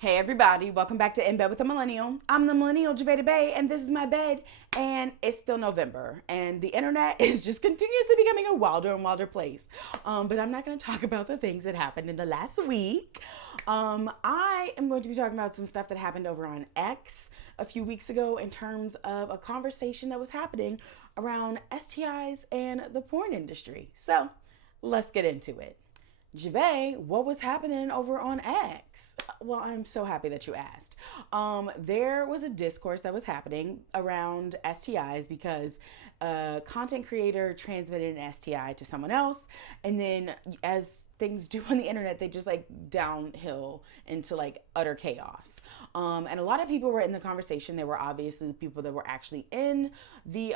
Hey everybody, welcome back to In Bed with a Millennial. I'm the Millennial Javeda Bay, and this is my bed, and it's still November, and the internet is just continuously becoming a wilder and wilder place. But I'm not going to talk about the things that happened in the last week. I am going to be talking about some stuff that happened over on X a few weeks ago in terms of a conversation that was happening around STIs and the porn industry. So let's get into it. Javay, what was happening over on X? Well, I'm so happy that you asked. There was a discourse that was happening around STIs because a content creator transmitted an STI to someone else, and then as things do on the internet, they just like downhill into like utter chaos. And a lot of people were in the conversation. There were obviously people that were actually in the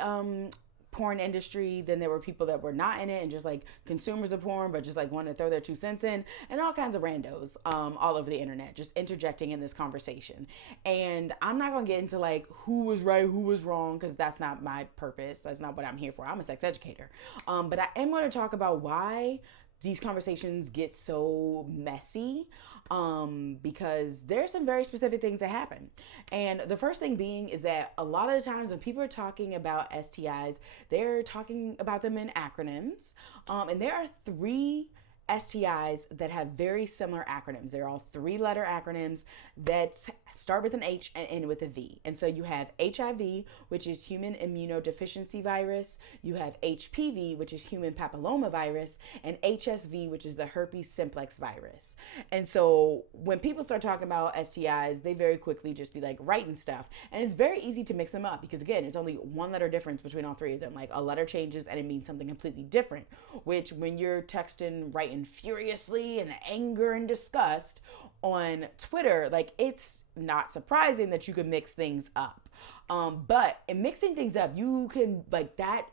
porn industry. Then there were people that were not in it and just like consumers of porn, but just like wanted to throw their 2 cents in, and all kinds of randos all over the internet just interjecting in this conversation. And I'm not gonna get into like who was right, who was wrong, because that's not my purpose. That's not what I'm here for. I'm a sex educator. But I am going to talk about why these conversations get so messy, because there's some very specific things that happen. And the first thing being is that a lot of the times when people are talking about STIs, they're talking about them in acronyms. And there are three STIs that have very similar acronyms. They're all 3-letter acronyms that start with an H and end with a V. And so you have HIV, which is human immunodeficiency virus. You have HPV, which is human papillomavirus, and HSV, which is the herpes simplex virus. And so when people start talking about STIs, they very quickly just be like writing stuff. And it's very easy to mix them up because, again, it's only 1-letter difference between all 3 of them. Like a letter changes and it means something completely different, which when you're texting, writing furiously in anger and disgust on Twitter, like it's not surprising that you can mix things up. But in mixing things up, you can like that.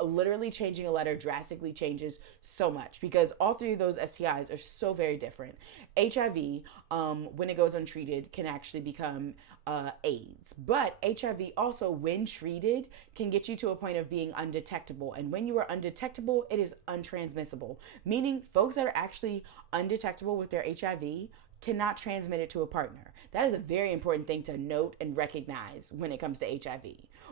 Literally changing a letter drastically changes so much because all 3 of those STIs are so very different. HIV, when it goes untreated, can actually become AIDS. But HIV also, when treated, can get you to a point of being undetectable. And when you are undetectable, it is untransmissible, meaning folks that are actually undetectable with their HIV cannot transmit it to a partner. That is a very important thing to note and recognize when it comes to HIV.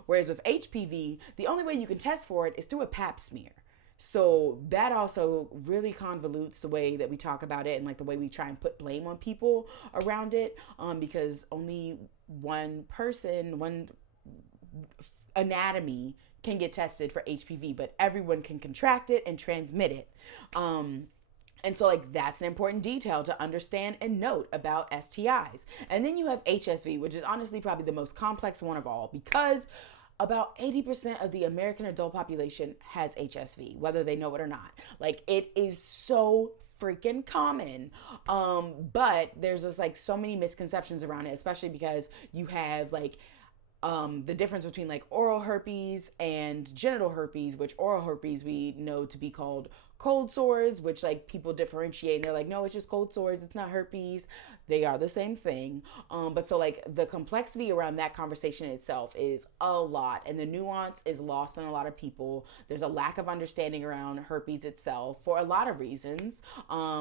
Whereas with HPV, the only way you can test for it is through a pap smear. So that also really convolutes the way that we talk about it and like the way we try and put blame on people around it, because only one person, one anatomy can get tested for HPV, but everyone can contract it and transmit it. And so like that's an important detail to understand and note about STIs. And then you have HSV, which is honestly probably the most complex one of all because about 80% of the American adult population has HSV, whether they know it or not. Like it is so freaking common. But there's just like so many misconceptions around it, especially because you have like the difference between like oral herpes and genital herpes, which oral herpes we know to be called cold sores, which like people differentiate and they're like, no, it's just cold sores, it's not herpes. They are the same thing. But so like the complexity around that conversation itself is a lot, and the nuance is lost on a lot of people. There's a lack of understanding around herpes itself for a lot of reasons,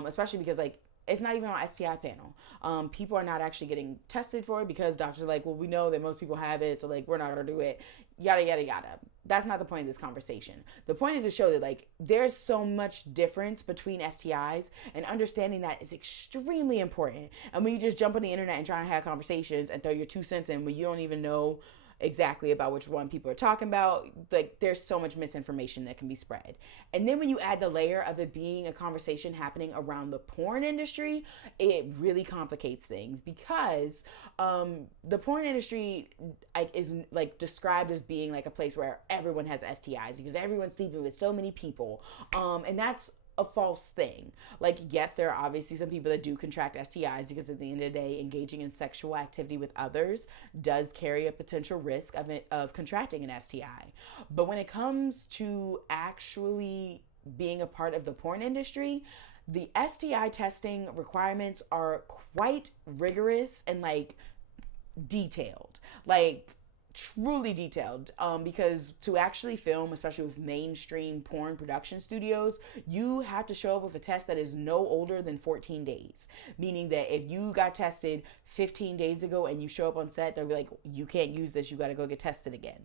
especially because like it's not even on STI panel. People are not actually getting tested for it because doctors are like, well, we know that most people have it, so like we're not gonna do it. Yada yada yada. That's not the point of this conversation. The point is to show that like there's so much difference between STIs, and understanding that is extremely important. And when you just jump on the internet and try to have conversations and throw your 2 cents in when you don't even know exactly about which one people are talking about, like there's so much misinformation that can be spread. And then when you add the layer of it being a conversation happening around the porn industry, it really complicates things because the porn industry is like described as being like a place where everyone has STIs because everyone's sleeping with so many people, and that's a false thing. Like, yes, there are obviously some people that do contract STIs because at the end of the day, engaging in sexual activity with others does carry a potential risk of contracting an STI. But when it comes to actually being a part of the porn industry, the STI testing requirements are quite rigorous and like detailed. Like truly detailed, because to actually film, especially with mainstream porn production studios, you have to show up with a test that is no older than 14 days. Meaning that if you got tested 15 days ago and you show up on set, they'll be like, you can't use this, you got to go get tested again.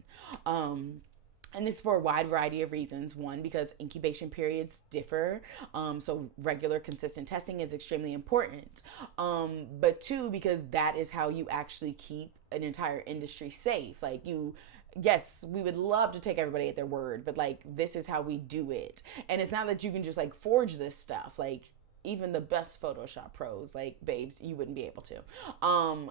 And it's for a wide variety of reasons. One, because incubation periods differ. So regular, consistent testing is extremely important. But two, because that is how you actually keep an entire industry safe. Like, yes, we would love to take everybody at their word, but like, this is how we do it. And it's not that you can just like forge this stuff. Like, even the best Photoshop pros, like, babes, you wouldn't be able to.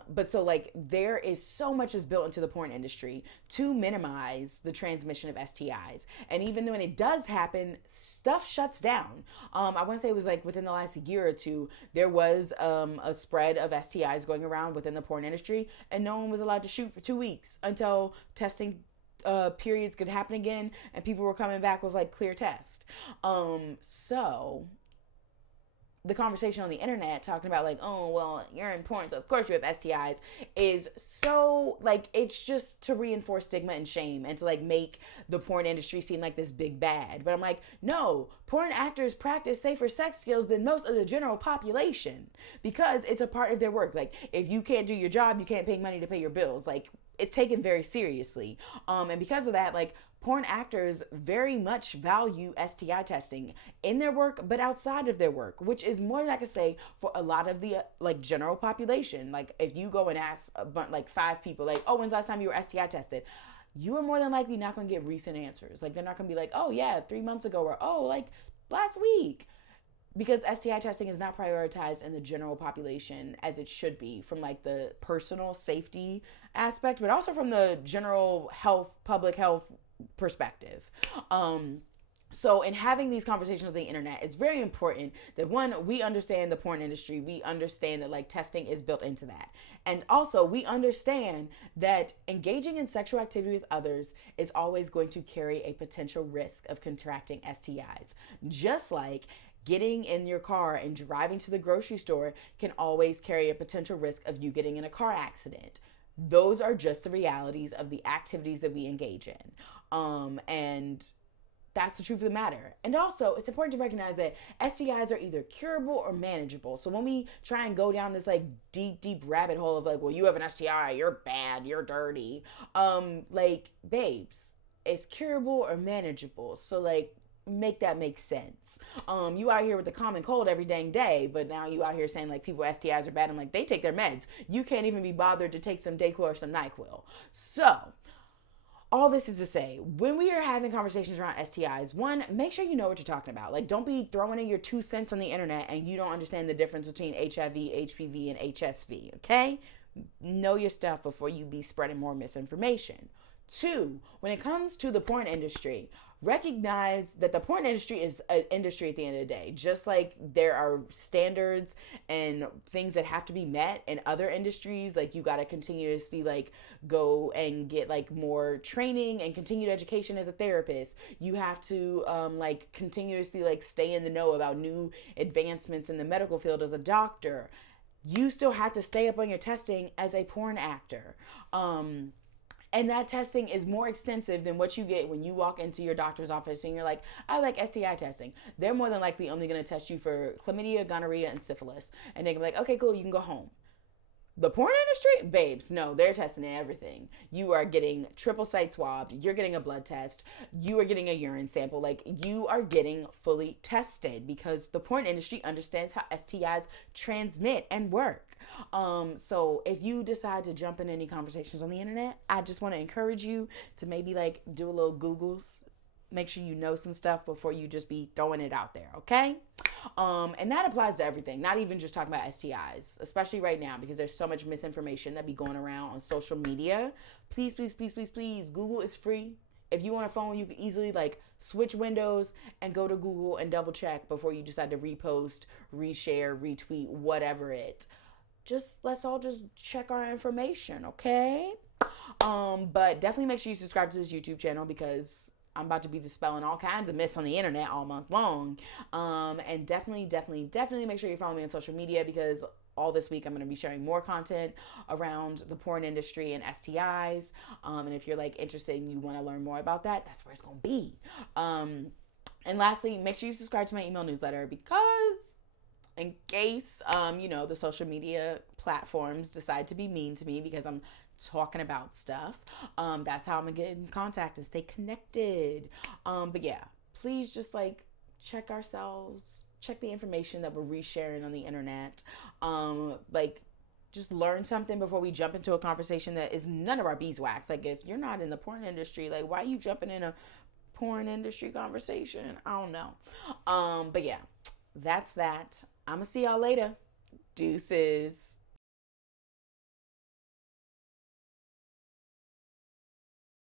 But so like, there is so much is built into the porn industry to minimize the transmission of STIs. And even when it does happen, stuff shuts down. I want to say it was like within the last year or two, there was a spread of STIs going around within the porn industry, and no one was allowed to shoot for 2 weeks until testing periods could happen again and people were coming back with like clear test. So the conversation on the internet talking about like, oh, well, you're in porn, so of course you have STIs, is so like, it's just to reinforce stigma and shame and to like make the porn industry seem like this big bad. But I'm like, no, porn actors practice safer sex skills than most of the general population because it's a part of their work. Like, if you can't do your job, you can't pay money to pay your bills. Like, it's taken very seriously. And because of that, like, porn actors very much value STI testing in their work, but outside of their work, which is more than I could say for a lot of the like general population. Like, if you go and ask like 5 people, like, oh, when's the last time you were STI tested? You are more than likely not going to get recent answers. Like, they're not going to be like, oh yeah, 3 months ago, or oh, like last week. Because STI testing is not prioritized in the general population as it should be, from like the personal safety aspect, but also from the general health, public health perspective. So in having these conversations with the internet, it's very important that, one, we understand the porn industry. We understand that like testing is built into that. And also we understand that engaging in sexual activity with others is always going to carry a potential risk of contracting STIs. Just like getting in your car and driving to the grocery store can always carry a potential risk of you getting in a car accident. Those are just the realities of the activities that we engage in. And that's the truth of the matter. And also, it's important to recognize that STIs are either curable or manageable. So when we try and go down this like deep rabbit hole of like, well, you have an STI, you're bad, you're dirty. Like, babes, it's curable or manageable. So like, make that make sense. You out here with the common cold every dang day, but now you out here saying like people with STIs are bad. I'm like, they take their meds. You can't even be bothered to take some Dayquil or some NyQuil. So all this is to say, when we are having conversations around STIs, one, make sure you know what you're talking about. Like, don't be throwing in your 2 cents on the internet and you don't understand the difference between HIV, HPV, and HSV, okay? Know your stuff before you be spreading more misinformation. 2, when it comes to the porn industry, recognize that the porn industry is an industry at the end of the day. Just like there are standards and things that have to be met in other industries, like you got to continuously like go and get like more training and continued education as a therapist. You have to like continuously like stay in the know about new advancements in the medical field as a doctor. You still have to stay up on your testing as a porn actor. And that testing is more extensive than what you get when you walk into your doctor's office and you're like, I like STI testing. They're more than likely only going to test you for chlamydia, gonorrhea, and syphilis. And they can be like, okay, cool, you can go home. The porn industry, babes, no, they're testing everything. You are getting triple site swabbed. You're getting a blood test. You are getting a urine sample. Like, you are getting fully tested because the porn industry understands how STIs transmit and work. So if you decide to jump in any conversations on the internet, I just want to encourage you to maybe like do a little Googles. Make sure you know some stuff before you just be throwing it out there, okay? And that applies to everything, not even just talking about STIs, especially right now because there's so much misinformation that be going around on social media. Please, Google is free. If you want a phone, you can easily like switch windows and go to Google and double check before you decide to repost, reshare, retweet, whatever it. Let's all just check our information, okay? But definitely make sure you subscribe to this YouTube channel because I'm about to be dispelling all kinds of myths on the internet all month long. And definitely make sure you follow me on social media because all this week I'm going to be sharing more content around the porn industry and STIs. And if you're like interested and you want to learn more about that, that's where it's going to be. And lastly, make sure you subscribe to my email newsletter, because in case, the social media platforms decide to be mean to me because I'm talking about stuff, that's how I'm gonna get in contact and stay connected. But yeah, please just like check ourselves, check the information that we're resharing on the internet. Just learn something before we jump into a conversation that is none of our beeswax. Like, if you're not in the porn industry, like, why are you jumping in a porn industry conversation? I don't know. But yeah, that's that. I'm gonna see y'all later. Deuces.